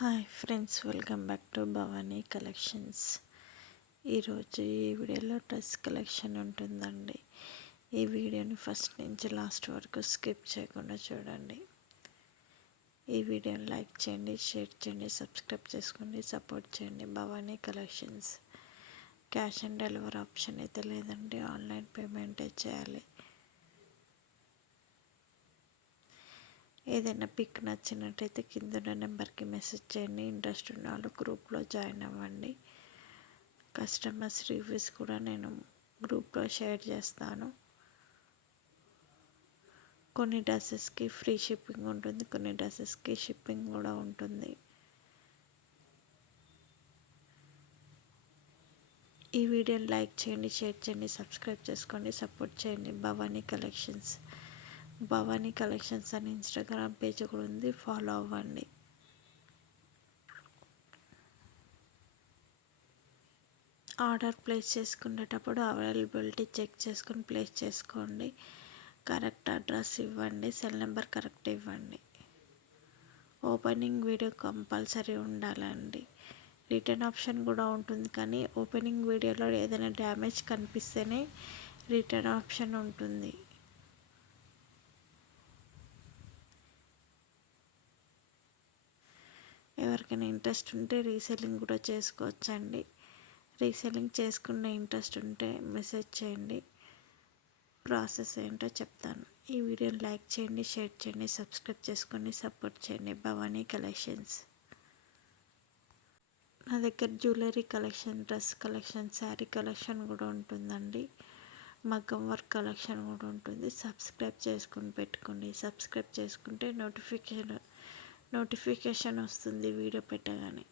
Hi friends, welcome back to Bhavani collections. ఈరోజు ఈ వీడియోలో డ్రెస్ కలెక్షన్ ఉంటుందండి. ఈ వీడియోని ఫస్ట్ నుంచి లాస్ట్ వరకు స్కిప్ చేయకుండా చూడండి. ఈ వీడియోని లైక్ చేయండి, షేర్ చేయండి, సబ్స్క్రైబ్ చేసుకోండి, సపోర్ట్ చేయండి. Bhavani collections. Cash on delivery option అయితే లేదండి, ఆన్లైన్ పేమెంటే చేయాలి. ఏదైనా పిక్ నచ్చినట్టయితే కింద ఉన్న నెంబర్కి మెసేజ్ చేయండి. ఇంట్రెస్ట్ ఉన్న వాళ్ళు గ్రూప్లో జాయిన్ అవ్వండి. కస్టమర్స్ రివ్యూస్ కూడా నేను గ్రూప్లో షేర్ చేస్తాను. కొన్ని డ్రెస్సెస్కి ఫ్రీ షిప్పింగ్ ఉంటుంది, కొన్ని డ్రెస్సెస్కి షిప్పింగ్ కూడా ఉంటుంది. ఈ వీడియోని లైక్ చేయండి, షేర్ చేయండి, సబ్స్క్రైబ్ చేసుకోండి, సపోర్ట్ చేయండి. భవానీ కలెక్షన్స్ అని ఇన్స్టాగ్రామ్ పేజ్ కూడా ఉంది, ఫాలో అవ్వండి. ఆర్డర్ ప్లేస్ చేసుకునేటప్పుడు అవైలబిలిటీ చెక్ చేసుకొని ప్లేస్ చేసుకోండి. కరెక్ట్ అడ్రస్ ఇవ్వండి, సెల్ నెంబర్ కరెక్ట్ ఇవ్వండి. ఓపెనింగ్ వీడియో కంపల్సరీ ఉండాలండి. రిటర్న్ ఆప్షన్ కూడా ఉంటుంది, కానీ ఓపెనింగ్ వీడియోలో ఏదైనా డ్యామేజ్ కనిపిస్తేనే రిటర్న్ ఆప్షన్ ఉంటుంది. ఎవరికైనా ఇంట్రెస్ట్ ఉంటే రీసెల్లింగ్ కూడా చేసుకోవచ్చండి. రీసెల్లింగ్ చేసుకునే ఇంట్రెస్ట్ ఉంటే మెసేజ్ చేయండి, ప్రాసెస్ ఏంటో చెప్తాను. ఈ వీడియోని లైక్ చేయండి, షేర్ చేయండి, సబ్స్క్రైబ్ చేసుకోండి, సపోర్ట్ చేయండి. భవానీ కలెక్షన్స్. నా దగ్గర jewellery collection, dress collection, sari collection కూడా ఉంటుందండి. మగ్గం వర్క్ కలెక్షన్ కూడా ఉంటుంది. సబ్స్క్రైబ్ చేసుకొని పెట్టుకోండి. సబ్స్క్రైబ్ చేసుకుంటే నోటిఫికేషన్ వస్తుంది వీడియో పెట్టగానే.